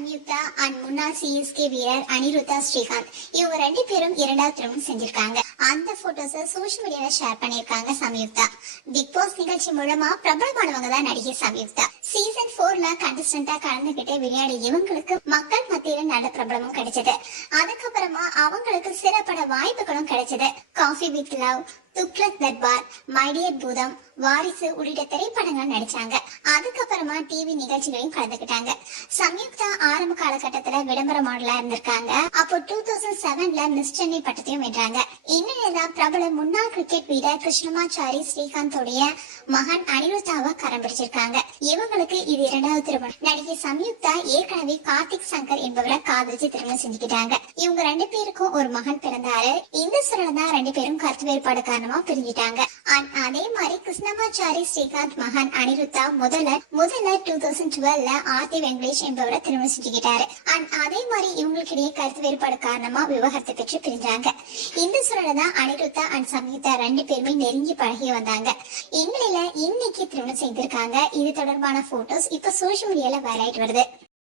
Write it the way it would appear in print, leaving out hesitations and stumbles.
Samyuktha and முன்னாள் CSK வீரர் அனிருத்தா ஸ்ரீகாந்த் இவங்க ரெண்டு பேரும் இரண்டாவது திருமணம் செஞ்சிருக்காங்க. அந்த போட்டோஸ சோஷியல் மீடியால ஷேர் பண்ணிருக்காங்க சம்யுக்தா. பிக் பாஸ் நிகழ்ச்சி மூலமா பிரபலமானவங்க தான் நடிகை சம்யுக்தா. சீசன் 4ல கண்டஸ்டன்டா கலந்துகிட்டு விளையாடி இவங்களுக்கு மக்கள் மத்தியில நல்ல பிரபலமும் கிடைச்சது. அதுக்கப்புறமா அவங்களுக்கு சிறப்பட வாய்ப்புகளும் கிடைச்சது. Coffee with love, Tughlaq Darbar, my dear Bootham, Varisu உள்ளிட்ட திரைப்படங்கள் நடிச்சாங்க. அதுக்கப்புறமா டிவி நிகழ்ச்சிகளையும் கலந்துக்கிட்டாங்க. சம்யுக்தா ஆரம்ப காலகட்டத்துல விளம்பர மாடலா இருந்திருக்காங்க. அப்போ 2007ல மிஸ் சென்னை பட்டத்தையும் வென்றாங்க. இந்நிலையில்தான் பிரபல முன்னாள் கிரிக்கெட் வீரர் கிருஷ்ணமாச்சாரி ஸ்ரீகாந்தோடைய மகன் அனிருத்தாவை கரம் பிடிச்சிருக்காங்க. இவங்களுக்கு இது இரண்டாவது திருமணம். நடிகை சம்யுக்தா ஏற்கனவே கார்த்திக் சங்கர் என்பவரை காதலிச்சு திருமணம் செஞ்சுக்கிட்டாங்க. இவங்க ரெண்டு பேருக்கும் ஒரு மகன் பிறந்தாரு. இந்த சூழல தான் ரெண்டு பேரும் கருத்து வேறுபாடு காரணமா பிரிஞ்சிட்டாங்க. அதே மாதிரி கிருஷ்ணமாச்சாரி ஸ்ரீகாந்த் மகன் அனிருத்தா முதல்ல 2012ல ஆர்த்தி வெங்கடேஷ் என்பவரை திருமணம் செஞ்சுக்கிட்டாரு. அதே மாதிரி இவங்களுக்கு இடையே கருத்து வேறுபாடு காரணமா விவாகரத்தை பெற்று பிரிஞ்சாங்க. இந்த சூழல தான் அனிருத்தா அண்ட் சம்யுக்தா ரெண்டு பேருமே நெருங்கி பழகி வந்தாங்க. இந்நிலையில இன்னைக்கு திருமணம் செய்திருக்காங்க. இது தொடர்பான போட்டோஸ் இப்ப சோசியல் மீடியால வைரல் ஆயிட்டு வருது.